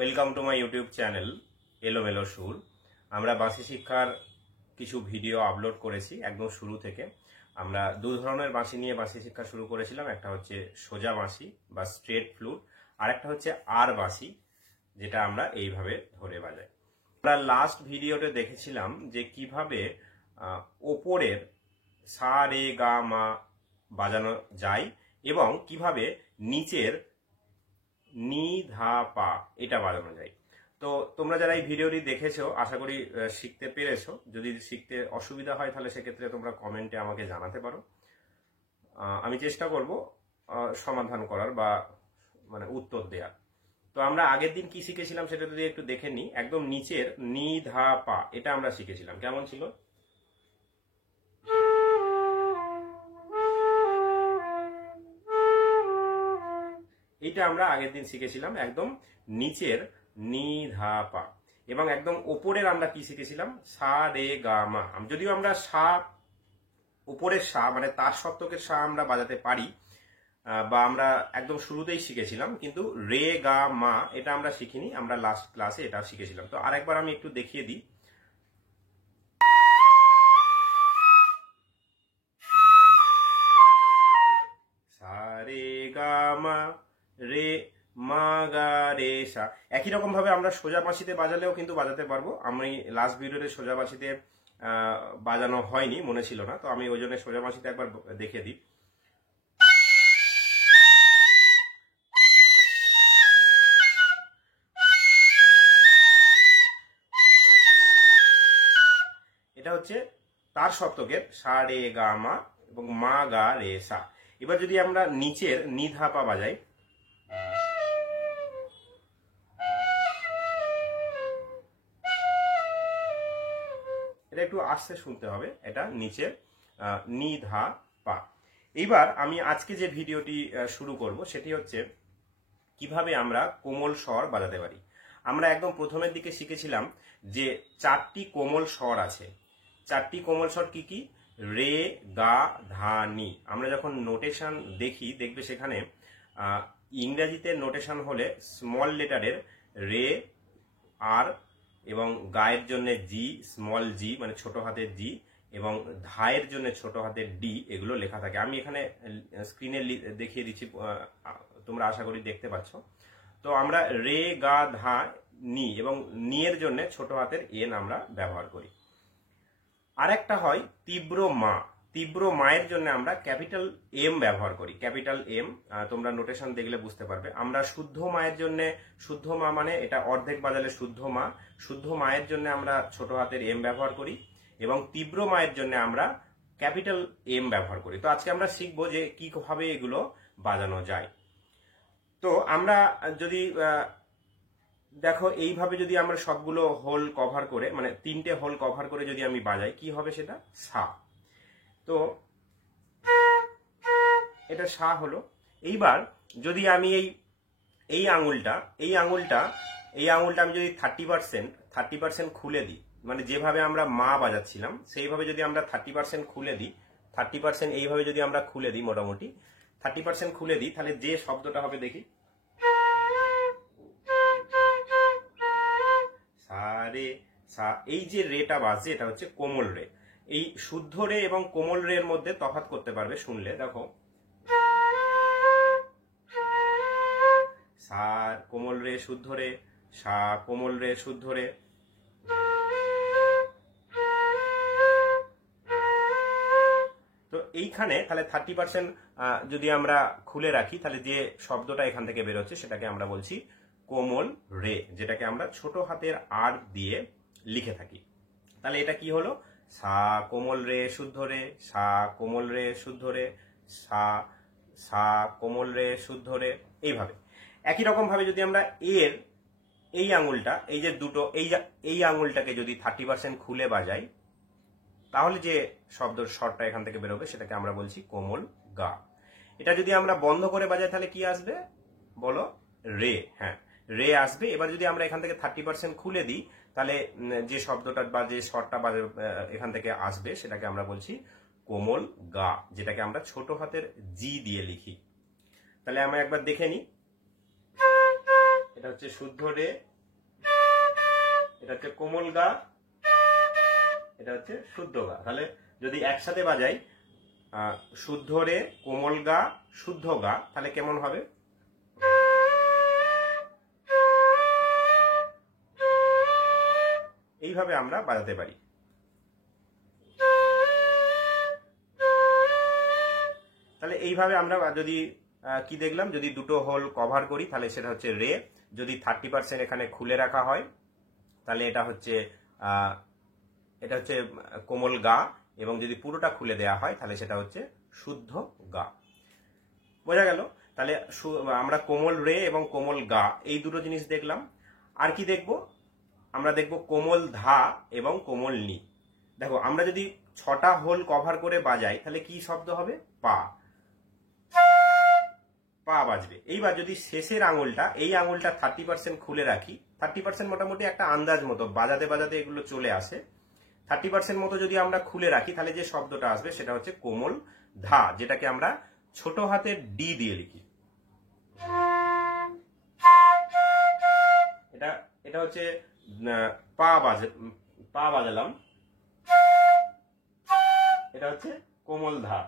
Welcome to my YouTube channel এলোমেলো সুর। আমরা বাঁশি শিক্ষার কিছু ভিডিও আপলোড করেছি একদম শুরু থেকে। আমরা দু ধরনের বাঁশি নিয়ে বাঁশি শিক্ষা শুরু করেছিলাম। একটা হচ্ছে সোজা বাঁশি বা স্ট্রেট ফ্লুট, আর একটা হচ্ছে আর বাঁশি, যেটা আমরা এইভাবে ধরে বাজাই। আমরা লাস্ট ভিডিওতে দেখেছিলাম যে কিভাবে ওপরের সা রে গা মা বাজানো যায় এবং কিভাবে নিচের নি ধা পা এটা বাজানো যায়। তো তোমরা যারা এই ভিডিওটি দেখেছো আশা করি শিখতে পেরেছো। যদি শিখতে অসুবিধা হয় তাহলে সেক্ষেত্রে তোমরা কমেন্টে আমাকে জানাতে পারো। আমি চেষ্টা করব সমাধান করার বা উত্তর দেওয়ার। তো আমরা আগের দিন কি শিখেছিলাম সেটা যদি একটু দেখে নিই। একদম নিচের নি ধা পা এটা আমরা শিখেছিলাম। কেমন ছিল? এইটা আমরা আগের দিন শিখেছিলাম একদম নিচের নি ধা পা। এবং একদম ওপরের আমরা কি শিখেছিলাম? সা রে গা মা। যদিও আমরা সা উপরের সা তার সপ্তকের সা আমরা বাজাতে পারি বা আমরা একদম শুরুতেই শিখেছিলাম, কিন্তু রে গা মা এটা আমরা শিখিনি। আমরা লাস্ট ক্লাসে এটা শিখেছিলাম। তো আরেকবার আমি একটু দেখিয়ে দিই। সা রে গা মা রে মা গা রে সা। একই রকম ভাবে আমরা সোজা বাঁশিতে বাজালেও কিন্তু বাজাতে পারবো। আমি লাস্ট ভিডিওতে সোজা বাঁশিতে বাজানো হয়নি, মনে ছিল না, তো আমি ওই জন্য সোজা বাঁশিতে একবার দেখিয়ে দিই। এটা হচ্ছে তার সপ্তকের সা রে গা মা এবং মা গা রে সা। এবার যদি আমরা নিচের নি ধা পা বাজাই, এটা একটু আস্তে শুনতে হবে। এটা নিচের নি ধা পা। এইবার আমি আজকে যে ভিডিওটি শুরু করব সেটি হচ্ছে কিভাবে আমরা কোমল স্বর বাজাতে পারি। আমরা একদম প্রথমের দিকে শিখেছিলাম যে 4টি কোমল স্বর আছে। 4টি কোমল স্বর কি কি? রে গা ধা নি। আমরা যখন নোটেশন দেখবে সেখানে ইংরেজিতে নোটেশন হলে স্মল লেটারের রে, আর এবং গায়ের জন্য জি, স্মল জি ছোট হাতের জি, এবং ধায়ের জন্য ছোট হাতের ডি, এগুলো লেখা থাকে। আমি এখানে স্ক্রিনে দেখিয়ে দিচ্ছি, তোমরা আশা করি দেখতে পাচ্ছ। তো আমরা রে গা ধা নি এবং নি এর জন্য ছোট হাতের এন আমরা ব্যবহার করি। আরেকটা হয় তীব্র মা। তীব্র মায়ের জন্য আমরা ক্যাপিটাল এম ব্যবহার করি। ক্যাপিটাল এম তোমরা নোটেশন দেখলে বুঝতে পারবে। আমরা শুদ্ধ মায়ের জন্য, শুদ্ধ মা এটা অর্ধেক বাজালে শুদ্ধ মা, শুদ্ধ মায়ের জন্য আমরা ছোট হাতের এম ব্যবহার করি এবং তীব্র মায়ের জন্য আমরা ক্যাপিটাল এম ব্যবহার করি। তো আজকে আমরা শিখবো যে কিভাবে এগুলো বাজানো যায়। তো আমরা যদি দেখো এইভাবে যদি আমরা সবগুলো হোল কভার করে 3টে হোল কভার করে যদি আমি বাজাই, কি হবে সেটা? সা। তো এটা সা হলো। এইবার যদি আমি এই আঙুলটা আমি যদি 30% খুলে দিই, যেভাবে আমরা মা বাজাচ্ছিলাম সেইভাবে যদি আমরা 30% খুলে দিই, 30% এইভাবে যদি আমরা খুলে দিই, মোটামুটি 30% খুলে দিই, তাহলে যে শব্দটা হবে দেখি, সা রে সা। এই যে রেটা বাজছে এটা হচ্ছে কোমল রে। এই শুদ্ধ রে এবং কোমল রে এর মধ্যে তফাৎ করতে পারবে শুনলে। দেখো, সা কোমল রে শুদ্ধ রে, সা কোমল রে শুদ্ধ রে। তো এইখানে তাহলে 30% যদি আমরা খুলে রাখি, তাহলে যে শব্দটা এখান থেকে বেরোচ্ছে সেটাকে আমরা বলছি কোমল রে, যেটাকে আমরা ছোট হাতের আর দিয়ে লিখে থাকি। তাহলে এটা কি হলো? সা কোমল রে শুদ্ধ রে, সা কোমল রে শুদ্ধ রে, সা সা কোমল রে শুদ্ধ রে। এইভাবে একই রকম ভাবে যদি আমরা এর এই আঙুলটা, এই যে দুটো এই আঙুলটাকে যদি 30% খুলে বাজাই, তাহলে যে শব্দের স্বরটা এখান থেকে বেরোবে সেটাকে আমরা বলছি কোমল গা। এটা যদি আমরা বন্ধ করে বাজাই তাহলে কি আসবে বলো? রে। হ্যাঁ, রে আসবে। এবার যদি আমরা এখান থেকে 30% খুলে দিই, তাহলে যে শব্দটা বা যে স্বরটা এখান থেকে আসবে সেটাকে আমরা বলছি কোমল গা, যেটাকে আমরা ছোট হাতের জি দিয়ে লিখি। তাহলে আমরা একবার দেখে নিই। এটা হচ্ছে শুদ্ধ রে, এটা হচ্ছে কোমল গা, এটা হচ্ছে শুদ্ধ গা। তাহলে যদি একসাথে বাজাই শুদ্ধ রে, কোমল গা, শুদ্ধ গা, তাহলে কেমন হবে? এইভাবে আমরা বাজাতে পারি। তাহলে এইভাবে আমরা যদি কি দেখলাম, যদি দুটো হোল কভার করি তাহলে সেটা হচ্ছে রে, যদি 30% এখানে খুলে রাখা হয় তাহলে এটা হচ্ছে কোমল গা, এবং যদি পুরোটা খুলে দেয়া হয় তাহলে সেটা হচ্ছে শুদ্ধ গা। বোঝা গেল? তাহলে আমরা কোমল রে এবং কোমল গা এই দুটো জিনিস দেখলাম। আর কি দেখব? আমরা দেখব কোমল ধা এবং কোমল নি। দেখো, আমরা যদি 6টা হোল কভার করে বাজাই তাহলে কি শব্দ হবে? পা, পা বাজবে। এইবার যদি শেষের আঙুলটা, এই আঙুলটা 30% খুলে রাখি, 30% মোটামুটি একটা আন্দাজ মতো, বাজাতে বাজাতে এগুলো চলে আসে, 30% মতো যদি আমরা খুলে রাখি তাহলে যে শব্দটা আসবে সেটা হচ্ছে কোমল ধা, যেটাকে আমরা ছোট হাতের ডি দিয়ে লিখি। এটা হচ্ছে পা বাজালাম, এটা হচ্ছে কোমল ধা,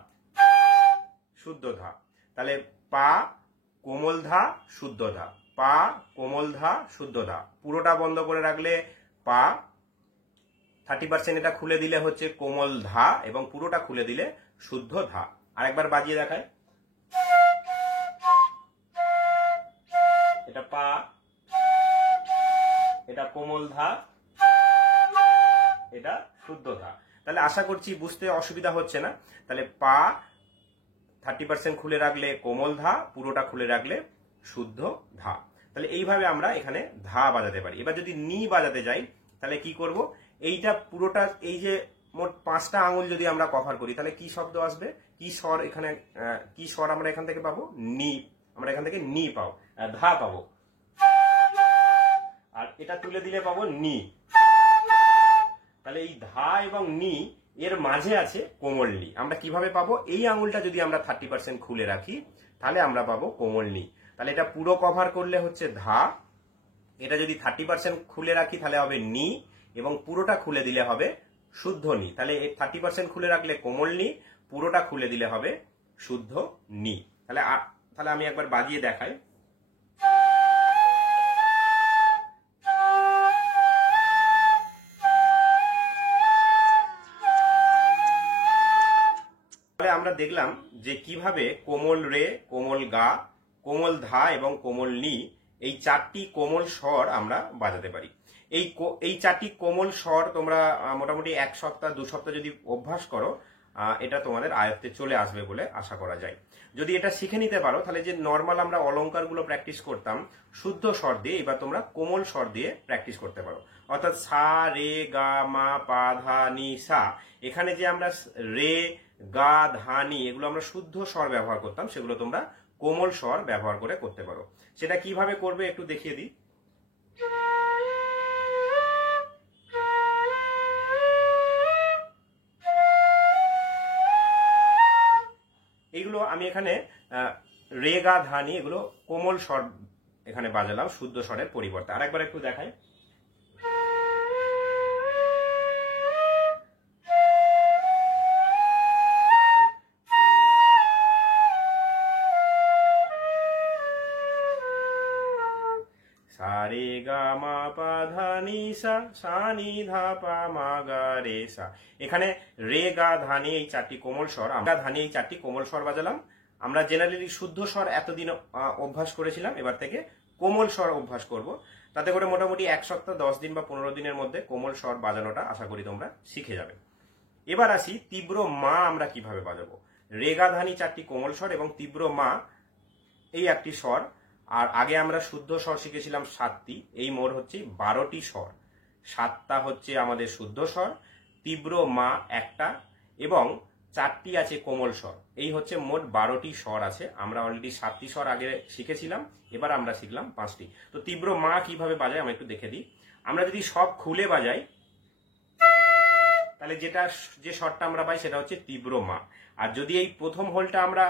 শুদ্ধ ধা। তাহলে পা, কোমল ধা, শুদ্ধ ধা, পা, কোমল ধা, শুদ্ধ ধা। পুরোটা বন্ধ করে রাখলে পা, 30% এটা খুলে দিলে হচ্ছে কোমল ধা, এবং পুরোটা খুলে দিলে শুদ্ধ ধা। আরেকবার বাজিয়ে দেখায়। এটা পা, এটা কোমল ধা, এটা শুদ্ধ ধা। তাহলে আশা করছি বুঝতে অসুবিধা হচ্ছে না। তাহলে পা 30% খুলে রাখলে কোমল ধা, পুরোটা খুলে রাখলে শুদ্ধ ধা। তাহলে এইভাবে আমরা এখানে ধা বাজাতে পারি। এবার যদি নি বাজাতে যাই তাহলে কি করব? এইটা পুরোটা, এই যে মোট 5টা আঙুল যদি আমরা কভার করি তাহলে কি শব্দ আসবে, কি স্বর এখানে, কি স্বর আমরা এখান থেকে পাবো? নি। আমরা এখান থেকে নি পাবো, ধা পাবো। আর এটা তুলে দিলে পাবো নি। তাহলে এই ধা এবং নি এর মাঝে আছে কোমল নি। আমরা কিভাবে পাবো? এই আঙুলটা যদি আমরা 30% খুলে রাখি তাহলে আমরা পাবো কোমল নি। তাহলে এটা পুরো কভার করলে হচ্ছে ধা, এটা যদি 30% খুলে রাখি তাহলে হবে নি, এবং পুরোটা খুলে দিলে হবে শুদ্ধ নি। তাহলে এই 30% খুলে রাখলে কোমল নি, পুরোটা খুলে দিলে হবে শুদ্ধ নি। তাহলে আমি একবার বাজিয়ে দেখাই। আমরা দেখলাম যে কিভাবে কোমল রে, কোমল গা, কোমল ধা এবং কোমল নি এই 4টি কোমল স্বর আমরা বাজাতে পারি। এই 4টি কোমল স্বর তোমরা মোটামুটি 1 সপ্তাহ 2 সপ্তাহ যদি অভ্যাস করো, এটা তোমাদের আয়ত্তে চলে আসবে বলে আশা করা যায়। যদি এটা শিখে নিতে পারো তাহলে যে নর্মাল আমরা অলংকারগুলো প্র্যাকটিস করতাম শুদ্ধ স্বর দিয়ে, এবার তোমরা কোমল স্বর দিয়ে প্র্যাকটিস করতে পারো। অর্থাৎ সা, রে, গা, মা, পা, ধা, নি, সা, এখানে যে আমরা রে, গা, ধা, নি এগুলো আমরা শুদ্ধ স্বর ব্যবহার করতাম, সেগুলো তোমরা কোমল স্বর ব্যবহার করে করতে পারো। সেটা কিভাবে করবে একটু দেখিয়ে দিই। এইগুলো আমি এখানে রে, গা, ধা, নি এগুলো কোমল স্বর এখানে বাজালাম শুদ্ধ স্বরের পরিবর্তে। আরেকবার একটু দেখাই। সা রে গা মা পা ধা নি সা, সা নি ধা পা মা গা রে সা। এখানে রে, গা, ধা, নি এই 4টি কোমল স্বর, আমরা ধা, নি এই 4টি কোমল স্বর বাজালাম। আমরা জেনারেলি শুদ্ধ স্বর এতদিন অভ্যাস করেছিলাম, এবার থেকে কোমল স্বর অভ্যাস করব। তাতে করে মোটামুটি 1 সপ্তাহ 10 দিন বা 15 দিনের মধ্যে কোমল স্বর বাজানোটা আশা করি তোমরা শিখে যাবে। এবার আসি তীব্র মা আমরা কিভাবে বাজাবো। রে, গা, ধা, নি 4টি কোমল স্বর এবং তীব্র মা এই একটি স্বর। আর আগে আমরা শুদ্ধ স্বর শিখেছিলাম 7টি, এই মোট হচ্ছে 12টি স্বর। 7টা হচ্ছে আমাদের শুদ্ধ স্বর, তীব্র মা একটা, এবং 4টি আছে কোমল স্বর। এই হচ্ছে মোট 12টি স্বর আছে। আমরা অলরেডি 7টি স্বর আগে শিখেছিলাম, এবার আমরা শিখলাম 5টি। তো তীব্র মা কিভাবে বাজায় আমরা একটু দেখে দিই। আমরা যদি সব খুলে বাজাই তাহলে যে স্বরটা আমরা পাই সেটা হচ্ছে তীব্র মা। আর যদি এই প্রথম হোলটা আমরা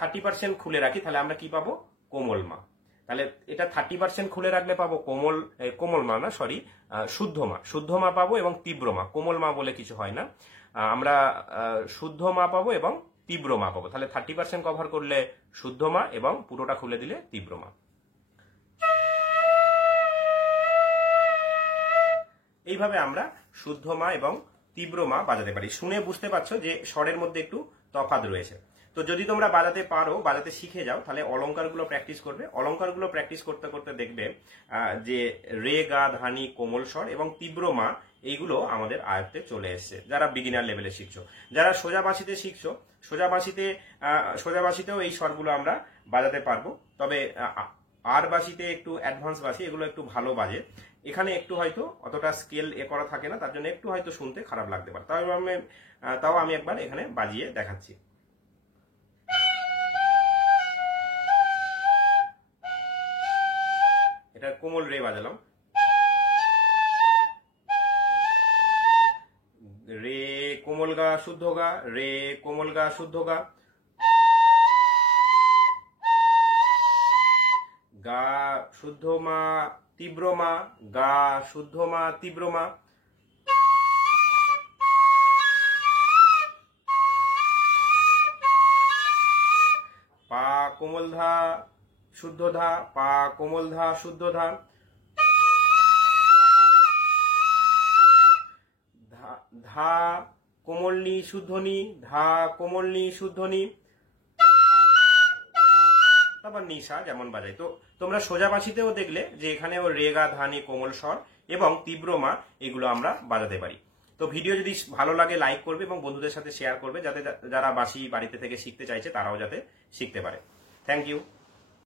30% খুলে রাখি তাহলে আমরা কি পাবো? কোমল মা। তাহলে এটা 30% খুলে রাখলে পাবো কোমল মা না, সরি, শুদ্ধ মা পাবো এবং তীব্র মা। কোমল মা বলে কিছু হয় না, আমরা শুদ্ধ মা পাবো এবং তীব্র মা পাবো। তাহলে 30% কভার করলে শুদ্ধ মা এবং পুরোটা খুলে দিলে তীব্র মা। এইভাবে আমরা শুদ্ধ মা এবং তীব্র মা বাজাতে পারি। শুনে বুঝতে পারছো যে স্বরের মধ্যে একটু তফাৎ রয়েছে। তো যদি তোমরা বাজাতে পারো, বাজাতে শিখে যাও, তাহলে অলংকারগুলো প্র্যাকটিস করবে। অলংকারগুলো প্র্যাকটিস করতে করতে দেখবে যে রে, গা, ধানি, কোমল স্বর এবং তীব্র মা এইগুলো আমাদের আয়ত্তে চলে এসছে, যারা বিগিনার লেভেলে শিখছো। যারা সোজা বাঁশিতে শিখছো, সোজা বাঁশিতেও এই স্বরগুলো আমরা বাজাতে পারবো। তবে আর বাঁশিতে একটু অ্যাডভান্স বাঁশি, এগুলো একটু ভালো বাজে। এখানে একটু হয়তো অতটা স্কেল করা থাকে না, তার জন্য একটু হয়তো শুনতে খারাপ লাগতে পারে। তাও আমি একবার এখানে বাজিয়ে দেখাচ্ছি। এটা কোমল রে বাজালাম, রে কোমল গা শুদ্ধ গা, রে কোমল গা শুদ্ধ গা, গা শুদ্ধ মা তীব্র মা, গা শুদ্ধ মা তীব্র মা, পা কোমল ধা শুদ্ধ ধা, পা কোমল ধা শুদ্ধ ধা, ধা কোমল নি শুদ্ধ নি, ধা কোমল নি শুদ্ধ নি, তারপর নিশা যেমন বাজাই। তো তোমরা সোজা বাঁশিতেও দেখলে যে এখানেও রে, গা, ধানি, কোমল স্বর এবং তীব্র মা এগুলো আমরা বাজাতে পারি। তো ভিডিও যদি ভালো লাগে লাইক করবে এবং বন্ধুদের সাথে শেয়ার করবে, যাতে যারা বাঁশি বাড়িতে থেকে শিখতে চাইছে তারাও যাতে শিখতে পারে। Thank you.